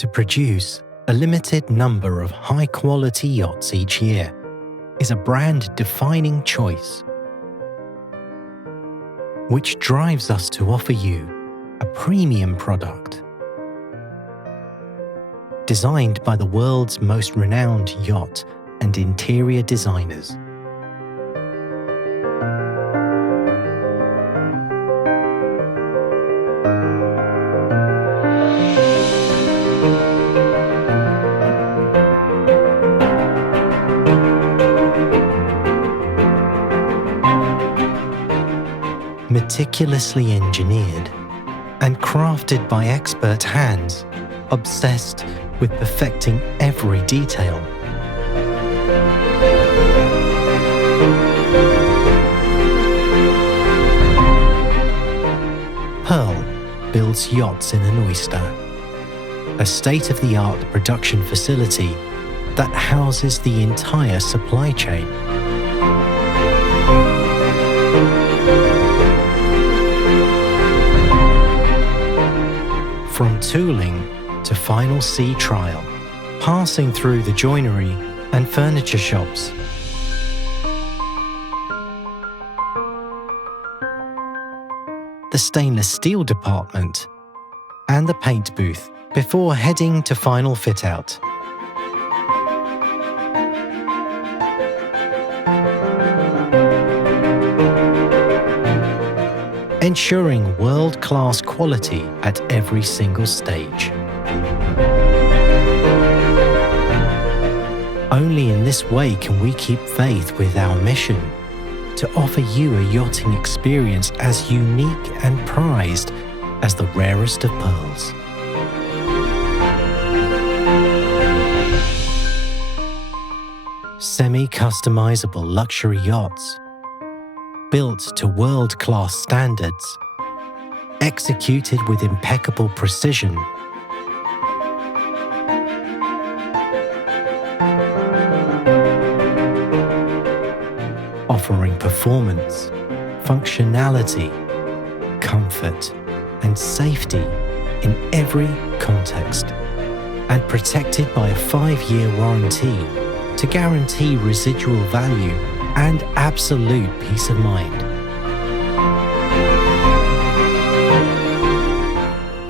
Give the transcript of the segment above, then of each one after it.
To produce a limited number of high-quality yachts each year is a brand-defining choice, which drives us to offer you a premium product designed by the world's most renowned yacht and interior designers. Meticulously engineered and crafted by expert hands, obsessed with perfecting every detail. Pearl builds yachts in an oyster, a state-of-the-art production facility that houses the entire supply chain. From tooling to final sea trial, passing through the joinery and furniture shops, the stainless steel department, and the paint booth before heading to final fit-out. Ensuring world-class quality at every single stage. Only in this way can we keep faith with our mission to offer you a yachting experience as unique and prized as the rarest of pearls. Semi-customizable luxury yachts, built to world-class standards, executed with impeccable precision, offering performance, functionality, comfort, and safety in every context, and protected by a 5-year warranty to guarantee residual value and absolute peace of mind.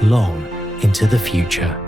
Long into the future.